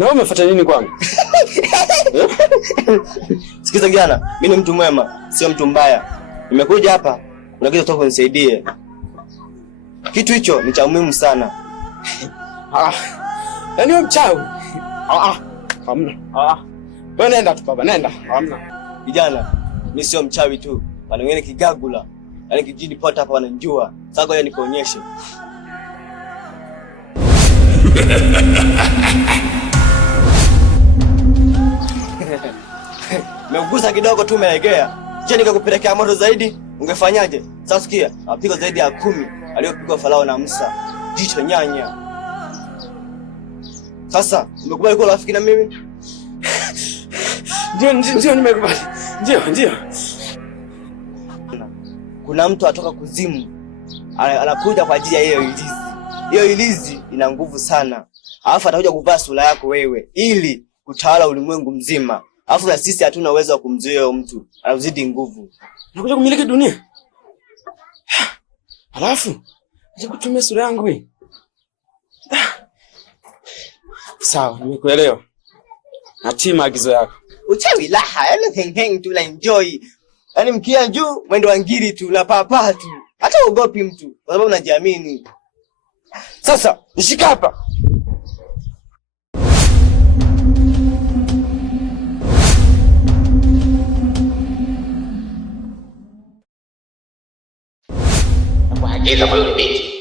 Na wewe umefuata nini kwangu? Sikiza kijana, mimi ni mtu mwema, sio mtu mbaya. Nimekuja hapa, kuna kitu nataka unisaidie. Kitu hicho ni cha muhimu sana. Yaani wewe mchawi? Hamna. Wewe nenda tu baba, nenda. Hamna. Kijana, mimi sio mchawi tu, bali wengine kigagula. Yaani kijini pota hapa wananijua. Sasa ngoja nikuonyeshe. Meugusa kidogo tu umelegea. Je, nikakupelekea moto zaidi? Ungefanyaje? Sasa sikia, apigo zaidi ya 10 aliyopigwa Farao na Musa. Jicho nyanya. Sasa, umekubali kuwa rafiki na mimi? Ndio nimekubali. Ndio. Kuna mtu atoka kuzimu. Anakuja kwa ajili ya hiyo ilizi. Hiyo ilizi ina nguvu sana. Alafu atakuja kuvaa sura yako wewe ili kutawala ulimwengu mzima. Alafu na sisi hatuna uwezo wa kumzuia huyo mtu. Anazidi nguvu. Nakuja kumiliki dunia. Alafu aje kutumia sura yangu hii. Sawa, nimekuelewa. Natii maagizo yako. Uchawi laha, anything to enjoy. Yaani mkia juu, mwendo wa ngiri tu na papa tu. Hata uogopi mtu, kwa sababu unajiamini. Sasa, nishika hapa. Kuagiza kwa yule binti.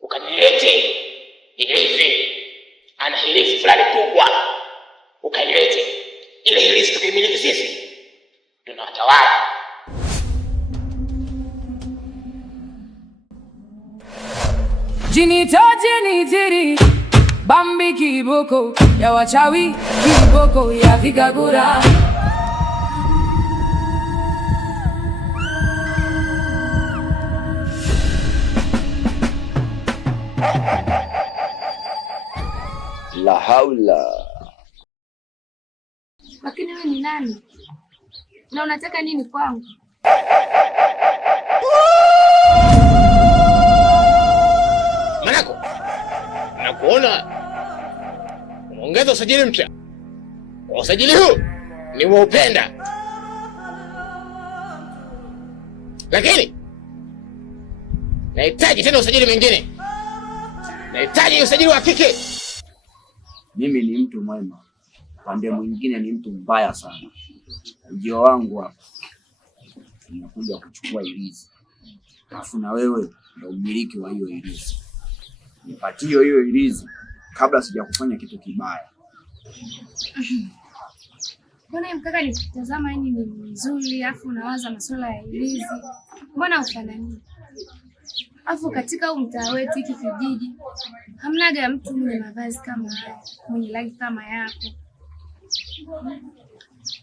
Ukanilete ilizi. Ana hilizi fulani kubwa. Ukanilete. Ile hilizi tukimiliki sisi. Tunawatawala. Jini toje jiri. Bambi kiboko ya wachawi, kiboko ya vigagura. La haula. Lakini wewe ni nani? Na unataka nini kwangu? Manako, nakuona unaongeza usajili mpya. Usajili huu ni wa upenda. Lakini nahitaji tena usajili mwingine. Nahitaji usajili wa kike. Mimi ni mtu mwema, pande mwingine ni mtu mbaya sana. Ujio wangu hapa nimekuja kuchukua ilizi. Alafu na wewe ndio umiliki wa hiyo ilizi. Nipatie hiyo ilizi kabla sijakufanya kitu kibaya. Mbona mkaka nikitazama yani ni nzuri, afu unawaza masuala ya ilizi. Mbona ufanani? Afu katika huu mtaa wetu hiki kijiji hamnaga mtu mwenye mavazi kama haya, mwenye rangi kama yako.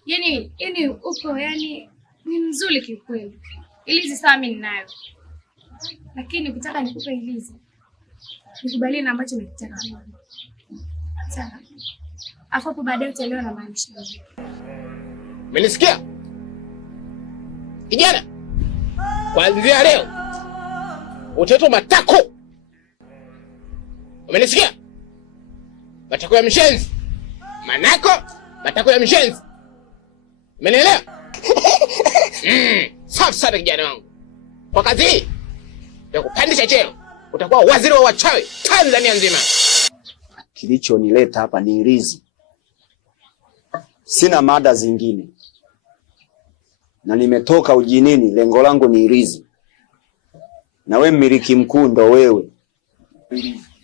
Yani uko yani ni mzuri kikweli. Ilizi sawa mimi ninayo. Lakini ukitaka nikupe ilizi, nikubalie na ambacho nakitaka. Sawa. Afu hapo baadaye utaelewa na maanisha. Umenisikia? Kijana, kuanzia leo utaitwa Matako. Umenisikia? Matako ya mshenzi. Manako, Matako ya mshenzi. Umenielewa? Safi sana kijana wangu. Kwa kazi hii ya kupandisha cheo, utakuwa waziri wa wachawi Tanzania nzima. Kilichonileta hapa ni ilizi. Sina mada zingine. Na nimetoka ujinini, lengo langu ni ilizi. Na wewe mmiliki mkuu ndo wewe.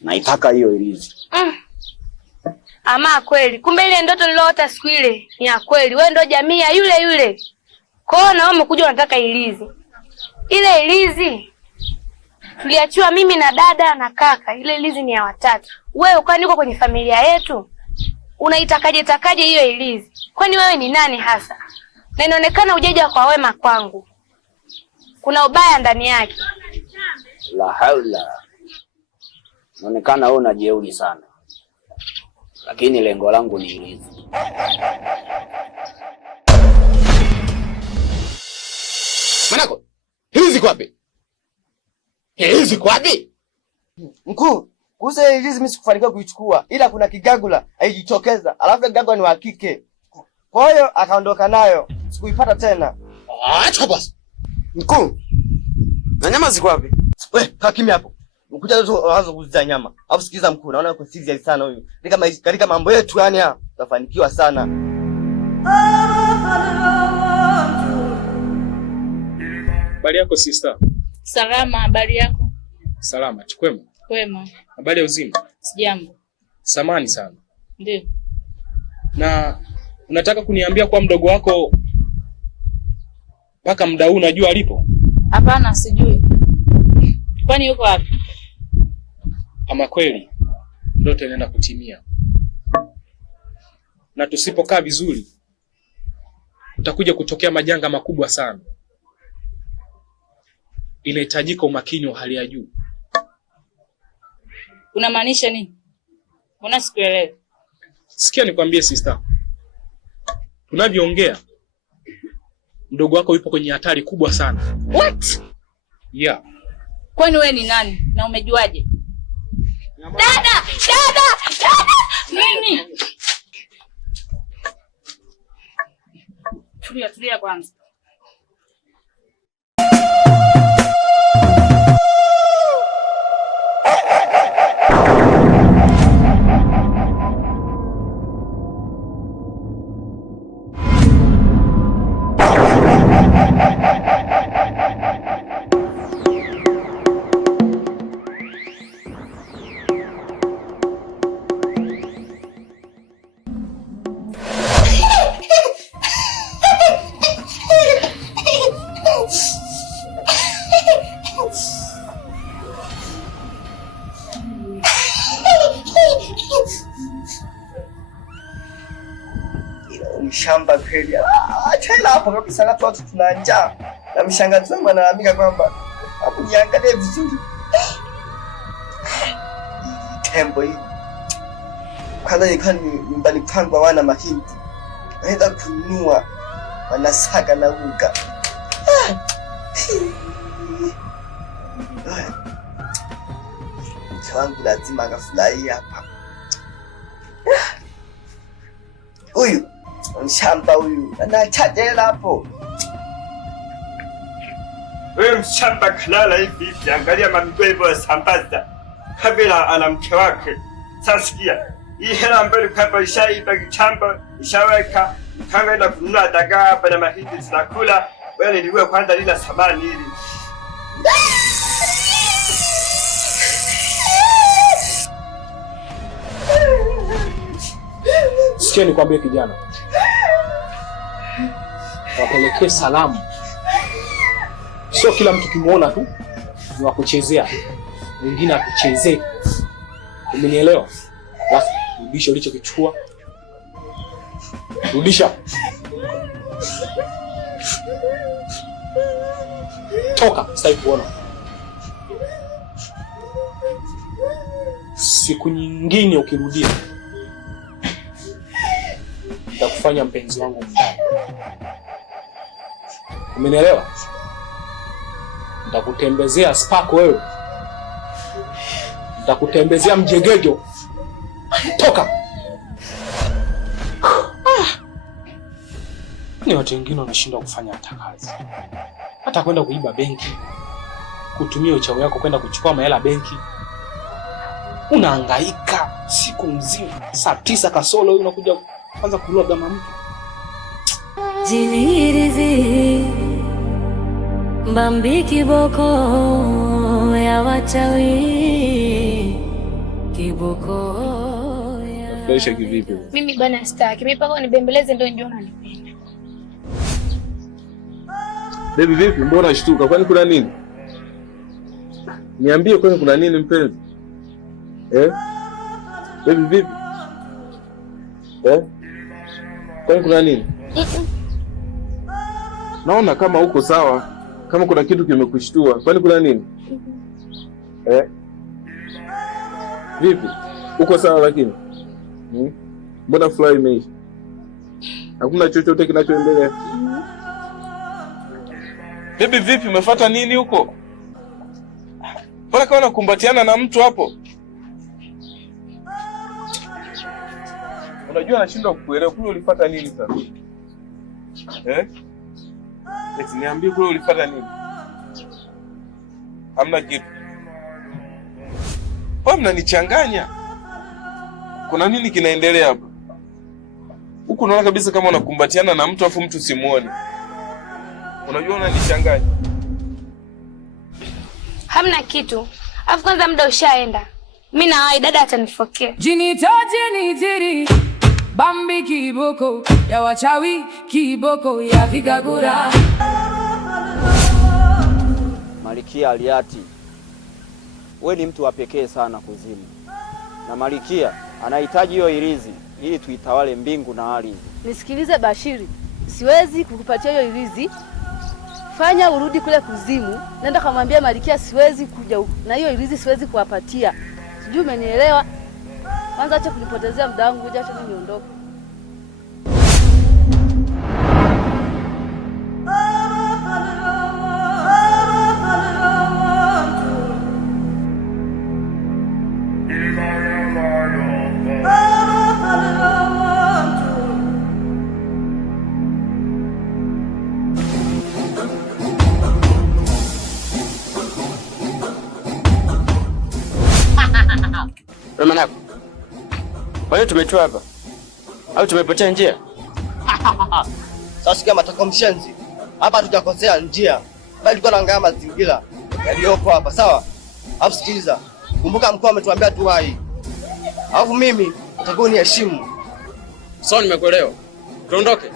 Naitaka hiyo ilizi. Ama kweli. Kumbe ile ndoto niliyoota siku ile ni ya kweli. Wewe ndo jamii ya yule. Kwa hiyo na wewe umekuja unataka ilizi. Ile ilizi tuliachiwa mimi na dada na kaka. Ile ilizi ni ya watatu. Wewe kwani uko kwenye familia yetu? Unaitakaje hiyo ilizi? Kwani wewe ni nani hasa? Na inaonekana ujeja kwa wema kwangu. Kuna ubaya ndani yake. La haula. Inaonekana wewe unajeuri sana. Lakini lengo langu ni ilizi. Manako, hizi kwa wapi? Hizi kwa wapi? Mkuu, Kuhusu ile ilizi mimi sikufanikiwa kuichukua, ila kuna kigagula alijitokeza. Alafu kigagula ni wa kike. Kwa hiyo akaondoka nayo. Sikuipata tena. Acha basi. Mkuu. Na nyama ziko wapi? Wewe, kaa kimya hapo. Ukuja tu waanze kuuza nyama. Alafu sikiza mkuu, naona uko serious sana huyu. Ni kama katika mambo yetu yani utafanikiwa sana. Habari yako sister? Salama, habari yako? Salama, chikwema? Kwema. Habari ya uzima? Sijambo. Samani sana. Ndio. Na unataka kuniambia kwa mdogo wako mpaka muda huu unajua alipo? Hapana, sijui. Kwani yuko wapi? Ama kweli ndoto inaenda kutimia. Na tusipokaa vizuri utakuja kutokea majanga makubwa sana. Inahitajika umakini wa hali ya juu. Unamaanisha nini? Mbona sikuelewi? Sikia nikwambie sister. Tunavyoongea mdogo wako yupo kwenye hatari kubwa sana. What? Yeah. Kwani wewe ni nani na umejuaje? Dada! Nini? Tulia kwanza. Mshamba kweli. Tena hapo kabisa watu tuna njaa. Na mshangazi wangu analalamika kwamba hapo niangalie vizuri. Tembo hii. Kwanza nilikuwa nyumbani kwangu wana mahindi. Naenda kununua wanasaga na unga. Changu lazima akafurahia hapa. Huyu mshamba huyu anachajela hapo. Wewe mshamba kalala hivi, angalia mamiguu hivyo sambaza. Kabila ana mke wake. Sasa sikia. Hii hela ambayo kwamba ishaiba kichamba, ishaweka, kaenda kununua dagaa hapa na mahindi zinakula. Wewe niliwe kwanza lina samani hili. Sikia nikwambie kijana. Wapelekee salamu. Sio kila mtu kimuona tu ni wa kuchezea. Wengine atuchezee. Umenielewa? Alafu rudisha ulichokichukua. Rudisha. Toka, sitaki kuona. Siku nyingine ukirudia nitakufanya mpenzi wangu mbaya. Umenielewa? Nitakutembezea spark wewe. Nitakutembezea mjegejo. Toka. Ni watu wengine wanashindwa kufanya hata kazi. Hata kwenda kuiba benki. Kutumia uchawi wako kwenda kuchukua mahela benki. Unahangaika siku nzima. Saa 9 kasoro wewe unakuja kwanza kuloga mama mtu. Jilirizi Bambi kiboko ya wachawi. Kiboko ya Fresh kivipi? Mimi bana sitaki. Mimi paka unibembeleze ndio njoo unanipenda. Baby vipi, mbona shtuka? Kwani kuna nini? Niambie kwani kuna nini mpenzi? Baby vipi? Kwani kuna nini? Naona kama uko sawa, kama kuna kitu kimekushtua. Kwani kuna nini? Vipi? Uko sawa lakini? Mbona fly imeisha? Hakuna chochote kinachoendelea? Baby vipi, umefuata nini huko? Mbona kama unakumbatiana na mtu hapo? Unajua nashindwa kukuelewa, kule ulifuata nini sasa? Eti niambie kule ulifuata nini? Hamna kitu. Wewe mnanichanganya. Kuna nini kinaendelea hapa? Huku unaona kabisa kama unakumbatiana na mtu afu mtu simuone. Unajua unanichanganya. Hamna kitu. Afu kwanza muda ushaenda. Mimi na wai dada atanifokea. Jinitiri Bambi kiboko ya wachawi, kiboko ya vigagura. Malikia Aliati, we ni mtu wa pekee sana kuzimu, na Malikia anahitaji hiyo ilizi ili tuitawale mbingu na ardhi. Nisikilize Bashiri, siwezi kukupatia hiyo ilizi. Fanya urudi kule kuzimu, nenda kamwambia Malikia siwezi kuja huku, na hiyo ilizi siwezi kuwapatia. Sijui umenielewa? Kwanza acha kunipotezea muda wangu, acha mimi niondoke. Romanako. Kwa hiyo tumetoa hapa au tumepotea njia? Sasa kama matako mshenzi. Hapa hatujakosea njia. Bali tulikuwa tunaangalia mazingira yaliyopo hapa, sawa? Hapo sikiliza. Kumbuka mkuu ametuambia tu hai. Alafu mimi nataka niheshimu. Sawa, nimekuelewa. Tuondoke.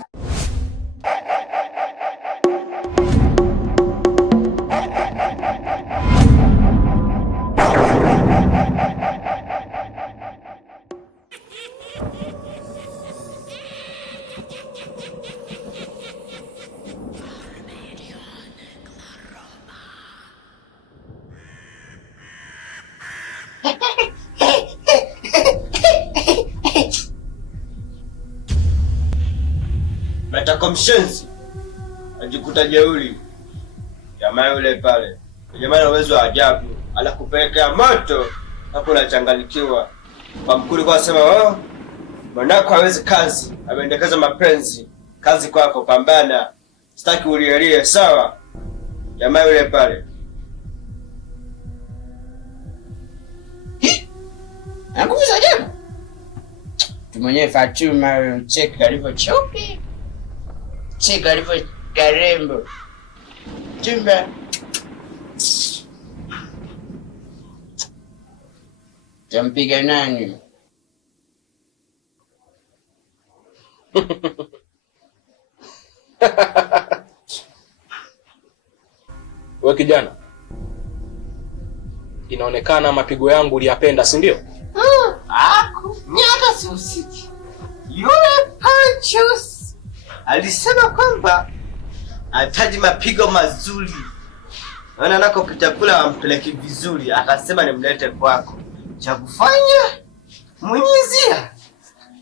Matako mshenzi ajikuta jeuri. Jamaa yule pale, jamaa ana uwezo wa ajabu, anakupeleka moto hapo unachanganyikiwa. Kwa mkuli kwa sema mwanako hawezi kazi, ameendekeza mapenzi. Kazi kwako, pambana. Sitaki ulielie, sawa? Jamaa yule pale. Nguvu za ajabu. Tumonye Fatuma cheki alivyo choki. Cheki alivyo karembo. Chumba. Tampiga nani? Wewe kijana, inaonekana mapigo yangu uliyapenda, si ndio? Nyaka si usiki. Yule Panchus alisema kwamba anahitaji mapigo mazuri. Naona nako kitakula ampeleki vizuri, akasema nimlete kwako. Cha kufanya munyizia.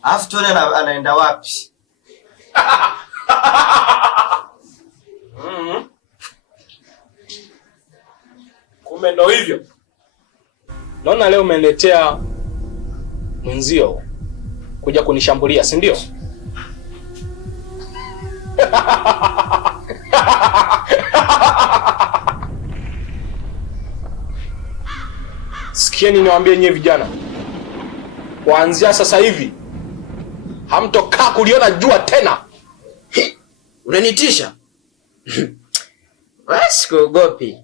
Afu tuone anaenda wapi. Kumbe ndo hivyo. Naona leo umeniletea mwenzio kuja kunishambulia, si ndio? Sikieni niwaambie nyewe vijana, kuanzia sasa hivi hamtokaa kuliona jua tena. Unanitisha? Basi kuogopi.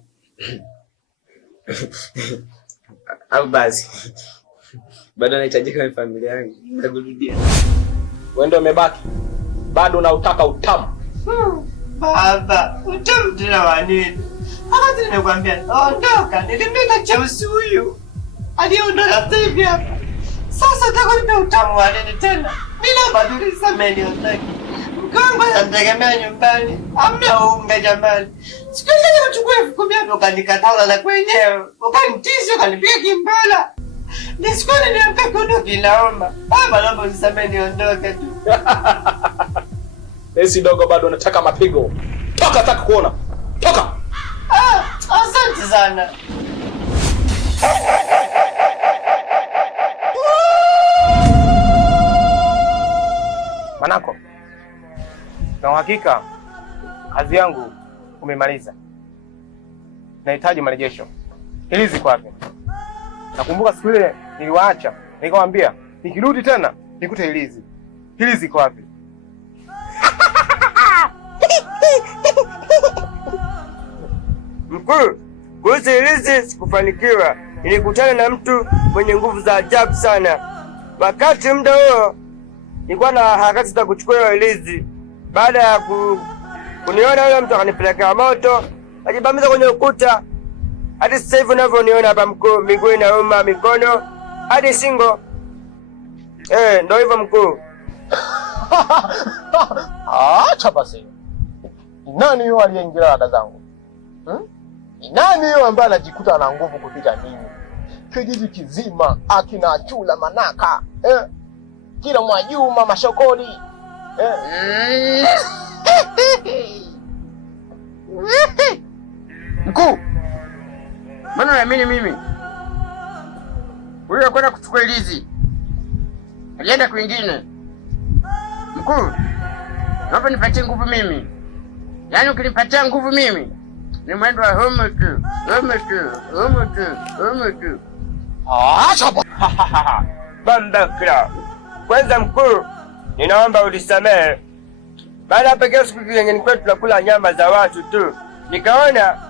Au basi. Bado nahitajika kwa familia yangu. Nakurudia. Wewe ndio umebaki. Bado unautaka utamu. Baba, utamu tena wa nini? Hata nimekwambia ondoka, nilimleta Cheusi huyu. Aliondoka sasa hivi hapa. Sasa utakwenda utamu wa nini tena? Bila badilisa meni ondoka. Mkongo anategemea nyumbani. Hamna unga jamani. Siku ile uchukue 10,000 ukanikataza na kwenyewe. Ukanitisha ukanipiga kimbala. Nisikoni niampe kundo kinaoma. Baba naomba unisamehe niondoke tu. Esi dogo bado nataka mapigo. Toka, nataka kuona. Toka. Asante sana. Hakika kazi yangu umemaliza. Nahitaji marejesho. Hili ziko wapi? Nakumbuka siku ile niliwaacha, nikamwambia nikirudi tena nikute hilizi. Hili ziko wapi? Mkuu, kuhusu hilizi sikufanikiwa. Nilikutana na mtu mwenye nguvu za ajabu sana. Wakati muda huo nilikuwa na harakati za kuchukua hiyo hilizi. Baada ya kuniona yule mtu akanipeleka moto, akibamiza kwenye ukuta. Hadi sasa hivi unavyoniona hapa mkuu, miguu inauma, mikono hadi shingo. Ndio hivyo mkuu. Acha basi. Nani yule aliyeingia dada zangu? Nani yule ambaye anajikuta na nguvu kupita mimi? Kijiji kizima akina Chula Manaka, kila Mwajuma Mashokoli. Mkuu, mbona unaamini mimi? Huyo kwenda kuchukua hilizi alienda kwingine. Mkuu, naomba nipatie nguvu mimi. Yaani ukinipatia nguvu mimi ni mwendo wa humu tu. Acha bamba. Kwanza mkuu, ninaomba unisamehe. Baada ya pekee siku ile nilikuwa tunakula nyama za watu tu. Nikaona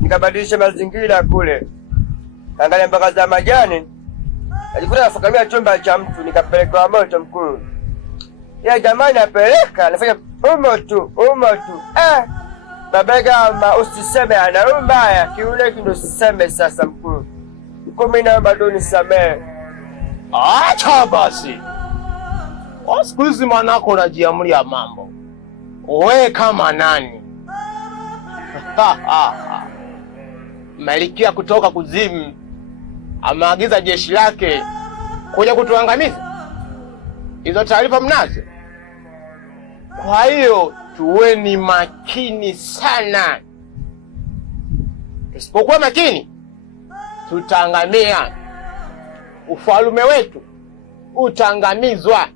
nikabadilisha mazingira kule. Angalia mpaka za majani. Alikuwa anafakamia chumba cha mtu, nikapeleka moto mkuu. Ya jamani apeleka, anafanya umo tu. Babega usiseme ana mbaya, kiule kindo usiseme sasa mkuu. Mkuu naomba tu nisamehe. Acha basi. Siku hizi manako unajiamulia mambo. Wewe kama nani? Malikia kutoka kuzimu ameagiza jeshi lake kuja kutuangamiza. Hizo taarifa mnazo? Kwa hiyo tuweni makini sana. Tusipokuwa makini tutaangamia. Ufalme wetu utaangamizwa.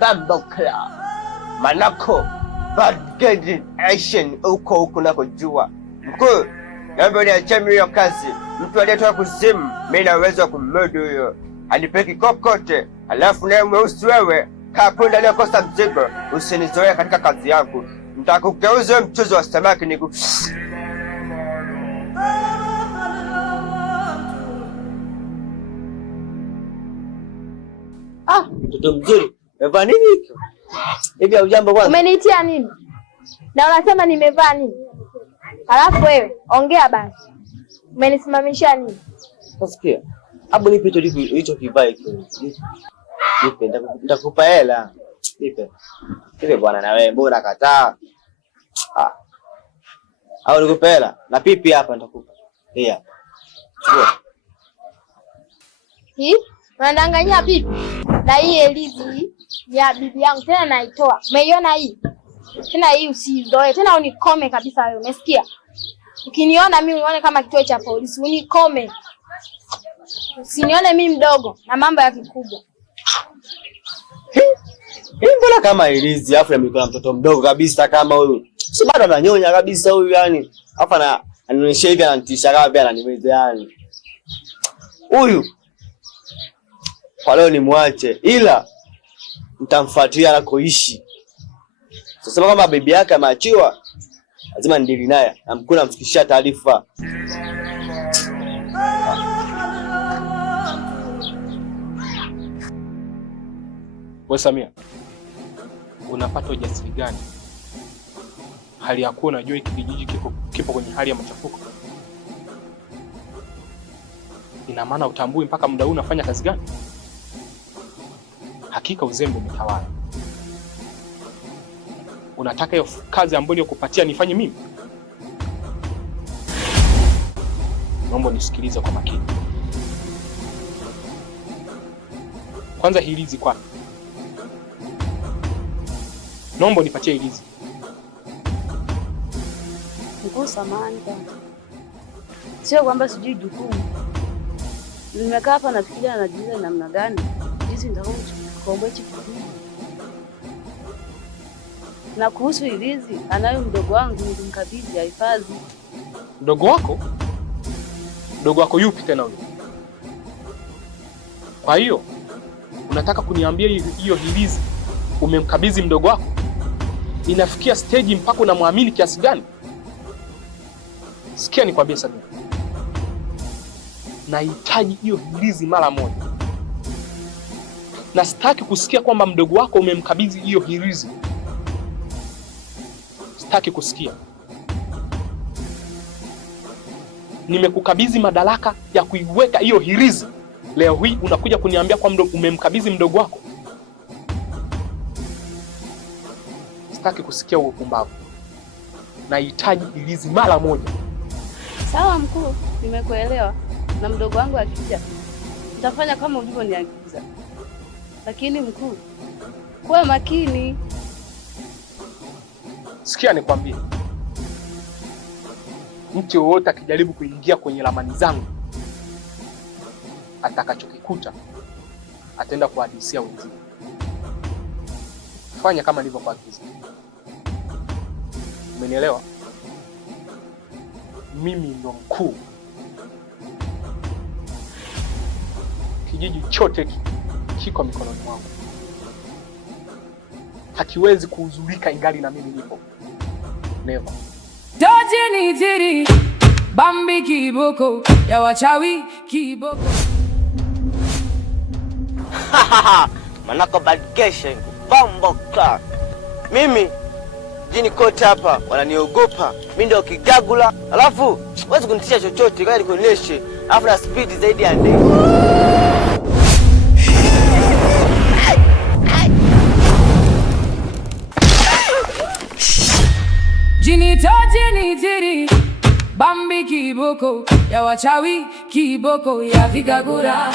Bambokla Manako bad action huko nakojua. Mkuu, naomba niachie hiyo kazi. Mtu aliyetoka kuzimu, mimi na uwezo wa kummudu huyo. Anipeki kokote, alafu naye mweusi wewe, kapunda leo kosa mzigo, usinizoea katika kazi yangu. Nitakugeuza mchuzi wa samaki niku. Mtoto mzuri, umevaa nini hiki? Hivi hujambo kwanza? Umeniitia nini? Na unasema nimevaa nini? Halafu wewe, ongea basi. Umenisimamisha nini? Nasikia. Hapo nipe hicho kivai hicho. Nipe, nitakupa hela. Nipe bwana na wewe, mbona unakataa? Au nikupe hela? Na pipi hapa nitakupa. Hapa. Chukua. Hii? Unadanganyia pipi? Na hii hilizi ya bibi yangu tena naitoa. Umeiona hii? Tena hii usizoe. Tena unikome kabisa wewe. Umesikia? Ukiniona mimi unione kama kituo cha polisi, unikome. Usinione mimi mdogo na mambo ya kikubwa. Mbona kama hilizi afu ya mtoto mdogo kabisa kama huyu. Si bado ananyonya kabisa huyu yani. Afu ananionyesha hivi ananitisha kama pia ananimeza yani. Huyu kwa leo ni muache, ila nitamfuatilia anakoishi. Sasa kama bibi yake ameachiwa, lazima ndili naye na mkuu namfikishia taarifa. Wewe Samia, unapata ujasiri gani hali ya kuwa unajua hiki kijiji kipo kwenye hali ya machafuko? Ina maana utambui mpaka muda huu unafanya kazi gani? Hakika uzembe umetawala. Unataka hiyo kazi ambayo nilikupatia nifanye mimi? Naomba nisikilize kwa makini. Kwanza hilizi kwa. Naomba nipatie hilizi. Mkuu, samahani kwanza. Sio kwamba sijui jukumu. Nimekaa hapa nafikiria najiuliza namna gani jinsi nitakuomba hichi kitu. Na kuhusu ilizi, anayo mdogo wangu nilimkabidhi ahifadhi. Mdogo wako? Mdogo wako yupi tena huyo? Kwa hiyo unataka kuniambia hiyo ilizi umemkabidhi mdogo wako? Inafikia stage mpaka unamwamini kiasi gani? Sikia nikwambie Samia, nahitaji hiyo ilizi mara moja, na sitaki kusikia kwamba mdogo wako umemkabidhi hiyo ilizi. Sitaki kusikia. Nimekukabidhi madaraka ya kuiweka hiyo ilizi, leo hii unakuja kuniambia kwamba umemkabidhi mdogo wako? Sitaki kusikia huo pumbavu. Nahitaji ilizi mara moja. Sawa mkuu, nimekuelewa. Na mdogo wangu akija nitafanya kama ulivyoniagiza. Lakini mkuu, kuwa makini. Sikia nikwambie, mtu yoyote akijaribu kuingia kwenye ramani zangu, atakachokikuta ataenda kuhadisia wenzake. Fanya kama nilivyokuagiza. Umenielewa? Mimi ndo mkuu. Kijiji chote kiko mikononi mwangu. Hakiwezi kuhuzulika ingali na mimi nipo. Never. Doje nitiri Bambi kiboko ya wachawi kiboko. Manako badgesha bomboka. Mimi jini kote hapa wananiogopa. Mimi ndio Kigagula. Alafu huwezi kunitisha chochote, ngoja nikuonyeshe. Alafu na speed zaidi ya ndege. Jini toje nitiri Bambi kiboko ya wachawi kiboko ya Vigagura.